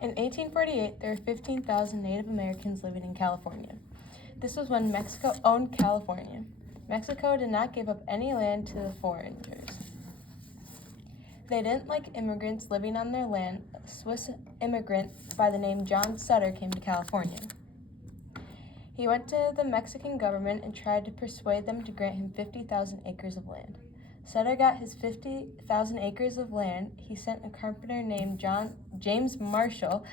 In 1848, there were 15,000 Native Americans living in California. This was when Mexico owned California. Mexico did not give up any land to the foreigners. They didn't like immigrants living on their land. A Swiss immigrant by the name John Sutter came to California. He went to the Mexican government and tried to persuade them to grant him 50,000 acres of land. Sutter got his 50,000 acres of land. He sent a carpenter named James Marshall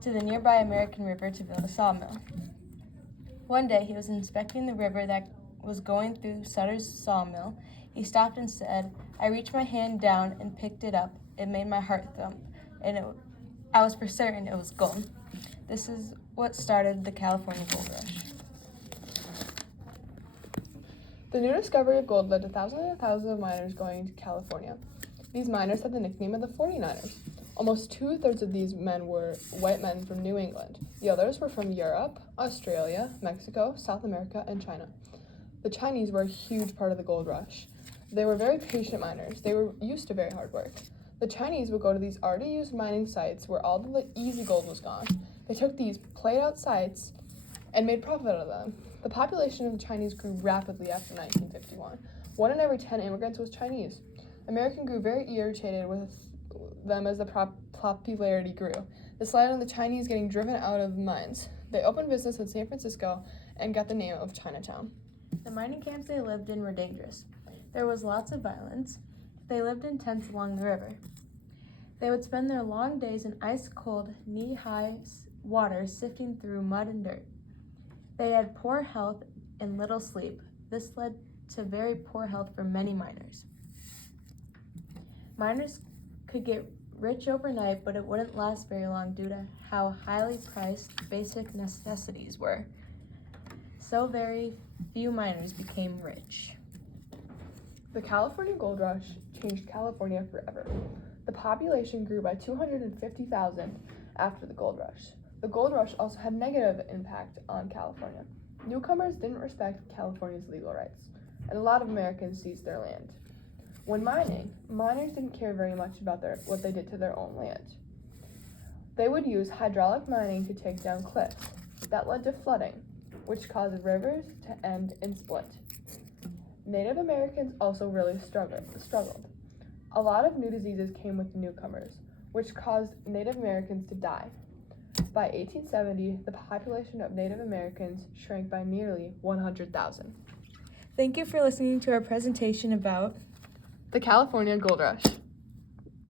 to the nearby American River to build a sawmill. One day, he was inspecting the river that was going through Sutter's sawmill. He stopped and said, "I reached my hand down and picked it up. It made my heart thump, and I was for certain it was gold." This is what started the California Gold Rush. The new discovery of gold led to thousands and thousands of miners going to California. These miners had the nickname of the 49ers. Almost 2/3 of these men were white men from New England. The others were from Europe, Australia, Mexico, South America, and China. The Chinese were a huge part of the gold rush. They were very patient miners. They were used to very hard work. The Chinese would go to these already used mining sites where all the easy gold was gone. They took these played out sites and made profit out of them. The population of the Chinese grew rapidly after 1951. 1 in every 10 immigrants was Chinese. Americans grew very irritated with them as the popularity grew. This led to the Chinese getting driven out of the mines. They opened business in San Francisco and got the name of Chinatown. The mining camps they lived in were dangerous. There was lots of violence. They lived in tents along the river. They would spend their long days in ice-cold, knee-high water sifting through mud and dirt. They had poor health and little sleep. This led to very poor health for many miners. Miners could get rich overnight, but it wouldn't last very long due to how highly priced basic necessities were. So very few miners became rich. The California Gold Rush changed California forever. The population grew by 250,000 after the gold rush. The gold rush also had negative impact on California. Newcomers didn't respect California's legal rights, and a lot of Americans seized their land. When mining, miners didn't care very much about what they did to their own land. They would use hydraulic mining to take down cliffs. That led to flooding, which caused rivers to end and split. Native Americans also really struggled. A lot of new diseases came with the newcomers, which caused Native Americans to die. By 1870, the population of Native Americans shrank by nearly 100,000. Thank you for listening to our presentation about The California Gold Rush.